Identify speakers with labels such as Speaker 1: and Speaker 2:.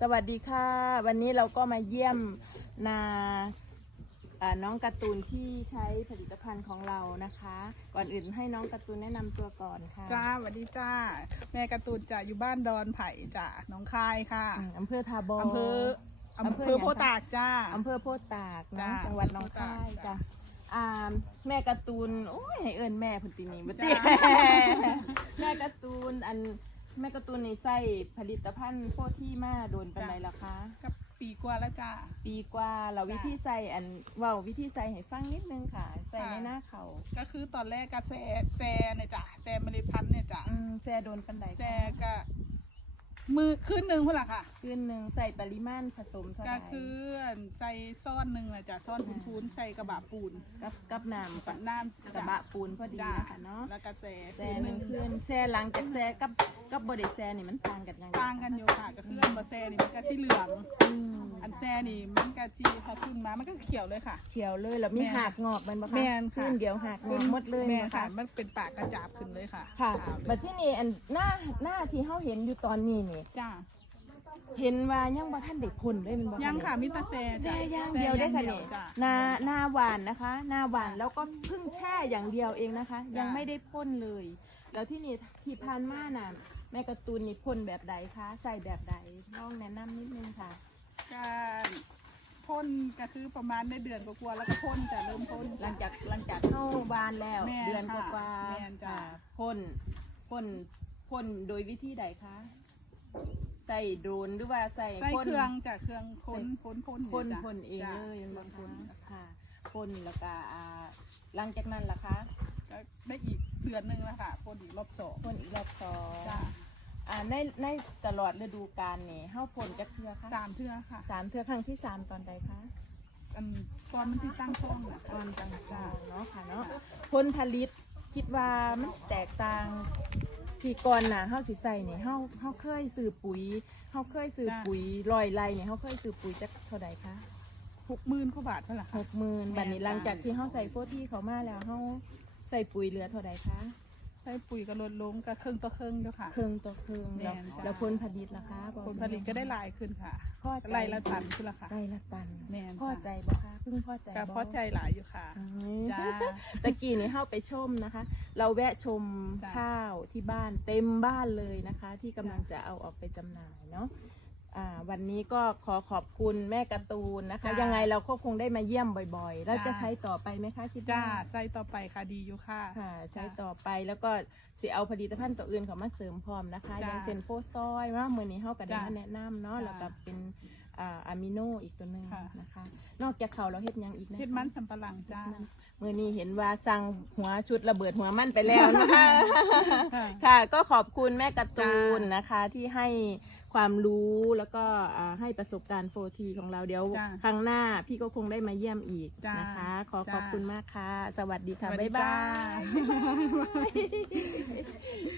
Speaker 1: สวัสดีค่ะ วันนี้เราก็มาเยี่ยมนาอ่าน้องการ์ตูนที่ใช้ผลิตภัณฑ์ของเรานะคะ ก่อนอื่นให้น้องการ์ตูนแนะนำตัวก่อนค่ะ
Speaker 2: จ้าสวัสดีจ้า แม่การ์ตูนจะอยู่บ้านดอนไผ่จ้าหน้องคายค่ะ
Speaker 1: อืมอำเภอทาบอ
Speaker 2: อำเภอ
Speaker 1: อำ
Speaker 2: อำ
Speaker 1: เภ
Speaker 2: เภ
Speaker 1: อ
Speaker 2: อโพธิ์ตากจ้า
Speaker 1: อำเภอโพธิ์ตากเนอะ
Speaker 2: จ้า
Speaker 1: จังหวัดหน้องคาย
Speaker 2: อำเภอโพธิ์ตาก
Speaker 1: จ้ะ
Speaker 2: จ้ะ
Speaker 1: อ่าแม่การ์ตูนโอ้ยให้เอิญแม่พุ่นตีนี้บ่ติ
Speaker 2: จ้า
Speaker 1: แม่การ์ตูนอัน แม่การ์ตูนนี่ใส่ผลิตภัณฑ์โฟที่มาโดนปันไดล่ะคะ
Speaker 2: กับปีกว่าแล้วจ้า
Speaker 1: ปีกว่าเราวิธีใส่อันเว่าวิธีใส่ให้ฟังนิดนึงค่ะ ใส่
Speaker 2: ค่ะ
Speaker 1: ในหน้าเขา
Speaker 2: ก็คือตอนแรกก็แซ่แซ่เนี่ยจ้าแซ่เมล็ดพันธุ์เนี่ยจ้า
Speaker 1: อืมแซ่โดนปันได
Speaker 2: แซ่ก็ มือขึ้นหนึ่งเพื่อนล่ะค่ะ
Speaker 1: ขึ้นหนึ่งใส่ปริมาณผสมเท่าไห
Speaker 2: ก็
Speaker 1: ร่
Speaker 2: คือใส่ซ่อนหนึ่งเลยจ้าซ่อนพูนๆใส่กระบะปูน
Speaker 1: กับกับน้ำ
Speaker 2: ปั
Speaker 1: ปะ
Speaker 2: ดน้ำ
Speaker 1: กระบะปูนพอดี
Speaker 2: จ้า
Speaker 1: นะคะเนาะ
Speaker 2: แล้วก็แซ่
Speaker 1: แซ่หนึ่งขึ้นแซ่หลังจากแซ่กับกับบริแซ่นี่มันต่างกันยังไง
Speaker 2: ต่างกันอยู่ค่ะก็คืออันบะแซ่นี่มันก็สีเหลือง
Speaker 1: อืม
Speaker 2: อันแซ่นี่มันก็จีพอขึ้นมามันก็เขียวเลยค่ะ
Speaker 1: เขียวเลยแล้วมี
Speaker 2: แม่น
Speaker 1: หักงอกมันบ่คะ
Speaker 2: แม่นค่ะ
Speaker 1: ขึ้นเดียวหักงอกหมดเลย
Speaker 2: แม่
Speaker 1: บ่
Speaker 2: ค่ะ
Speaker 1: คะ
Speaker 2: มันเป็นปากกระจาบขึ้นเลยค่ะ
Speaker 1: ค่ะ
Speaker 2: ขาวเลย
Speaker 1: บัดที่นี่อันหน้าหน้าที่เฮาเห็นอยู่ตอนนี้นี่
Speaker 2: จ้า
Speaker 1: เห็นว่ายังบ่ทันได้พ่นเลยแมันบ่
Speaker 2: ยังค่ะมิตรแซ่
Speaker 1: แช่
Speaker 2: จ้ะ
Speaker 1: อย่างเดียวได้ค่ะ
Speaker 2: แซ่
Speaker 1: นี่า
Speaker 2: งจ้ะ
Speaker 1: นาหน้าหวานนะคะหน้าหวานแล้วก็เพิ่งแช่อย่างเดียวเองนะคะ
Speaker 2: จ้ะ
Speaker 1: ยังไม่ได้พ่นเลย แล้วที่นี่ที่พานมาน่ะแม่การ์ตูนนี่พ่นแบบใดคะใส่แบบใดลองแนะนำนิดนึงค่ะ
Speaker 2: การพ่นก็คือประมาณในเดือนกว่าๆแล้วก็พ่นจะเริ่มพ่น
Speaker 1: หลังจากหลังจากเข้าบานแล้ว
Speaker 2: แม่น
Speaker 1: เดือนก
Speaker 2: ค่ะ
Speaker 1: ว่าๆ
Speaker 2: แม่นจ้ะ
Speaker 1: อ่าพ่นพ่นพ่นโดยวิธีใดคะ ใส่โดรนหรือว่าใส่
Speaker 2: ใส่
Speaker 1: พ่น
Speaker 2: เครื่องจากเครื่องพ่นพ่นพ่น
Speaker 1: พ่น
Speaker 2: จ้ะ
Speaker 1: พ่นเอง
Speaker 2: จ้ะ
Speaker 1: เลยมัน
Speaker 2: พ่น
Speaker 1: คะค่ะพ่นแล้วก็อ่าหลังจากนั้นล่ะคะ
Speaker 2: ก็ได้อีกเดือนหนึ่งแล้วค่ะพ่นอีกรอบสอง
Speaker 1: พ่นอีกรอบสอง
Speaker 2: จ้ะ
Speaker 1: อ่าในในตลอดฤดูกาลนี่เฮาพ่นจักเทื่อคะ
Speaker 2: สามเทื่อค่ะ
Speaker 1: สามเทื่อครั้งที่สามตอนใดคะ
Speaker 2: อันตอนมันที่ตั้งช่องนะ
Speaker 1: ต
Speaker 2: คะ
Speaker 1: อนต่างๆเนาะค่ะเนาะผลผลิตคิดว่ามันแตกต่าง ที่ก่อนน่ะเฮาสิใส่นี่เฮาเฮาเคยซื้อปุ๋ยเฮาเคยซื้อปุ๋ยลอยไร่นี่เฮาเคยซื้อปุ๋ยจักเท่าใดคะ
Speaker 2: หกหมื่นกว่าบาทเท่าไหร่
Speaker 1: ห
Speaker 2: ค่ะ
Speaker 1: กหมื่น
Speaker 2: แม่น
Speaker 1: บัดนี้หลัง
Speaker 2: จ้ะ
Speaker 1: จากที่เฮาใส่โฟที่เขามาแล้วเฮาใส่ปุ๋ยเหลือเท่าใดคะ
Speaker 2: ใช้ปุ๋ยก็ลดลงก็ครึ่งต่อครึ่งด้วยค่ะ
Speaker 1: ครึ่งต่อครึ่ง
Speaker 2: แม่
Speaker 1: แล้ว
Speaker 2: นจ้ะ
Speaker 1: แล้วผลผลิตล่ะคะบอก
Speaker 2: ผลผลิตก็ได้หลายขึ้นค่ะ
Speaker 1: พอใจ
Speaker 2: ไร่ละตันขึ้นละค่ะ
Speaker 1: ไร่ละตัน
Speaker 2: แม่นจ้ะ
Speaker 1: พอใจบ่คะเพิ่งพอใจ
Speaker 2: ก็
Speaker 1: บ่
Speaker 2: พอใจหลายอยู่ค่ะ
Speaker 1: อืม
Speaker 2: จ้า
Speaker 1: ตะกี้นี่เข้าไปชมนะคะ เราแวะชม
Speaker 2: จ้ะ
Speaker 1: ข้าวที่บ้านเต็มบ้านเลยนะคะ ที่กำลังจะเอาออกไปจำหน่ายเนาะอ่า วันนี้ก็ขอขอบคุณแม่การ์ตูนนะคะยังไงเราก็คงได้มาเยี่ยมบ่อยๆ แล้วจะใช้ต่อไปไหมคะคิด
Speaker 2: จ้า
Speaker 1: ว่า
Speaker 2: ใส่ต่อไปค่ะดีอยู่ค่ะ
Speaker 1: ค่ะ ใช้ต่อไปแล้วก็สิเอาผลิตภัณฑ์ตัวอื่นเขามาเสริมพร้อมนะคะ
Speaker 2: จ้ะ
Speaker 1: อย่างเช่นโฟซอยว่ามือนี้เข้ากันได้
Speaker 2: จ้ะ
Speaker 1: มาแนะนำเนาะ
Speaker 2: จ้ะ
Speaker 1: แล้วก็เป็นอ่าอะมิโนอีกตัวหนึ่ง
Speaker 2: ค่ะ
Speaker 1: นะคะ นอกจากเขาเราเฮ็ดหยังอีกนะ
Speaker 2: เฮ็ดมันสำปะหลังจ้า
Speaker 1: มือนี้เห็นว่าสั่งหัวชุดระเบิดหัวมั่นไปแล้วนะคะ
Speaker 2: ค่ะ
Speaker 1: ค่ะก็ขอบคุณแม่การ์ตูน
Speaker 2: จ้าน
Speaker 1: นะคะที่ให้ความรู้แล้วก็อ่าให้ประสบการณ์โฟทีของเราเดี๋ยว
Speaker 2: จ้า
Speaker 1: ครั้งหน้าพี่ก็คงได้มาเยี่ยมอีก
Speaker 2: จ้าน
Speaker 1: นะคะ ขอ
Speaker 2: จ้า
Speaker 1: ขอบคุณมากค่ะ สวัสดีค่ะ
Speaker 2: สวัสดี
Speaker 1: บ๊ายบา
Speaker 2: จ้า
Speaker 1: ย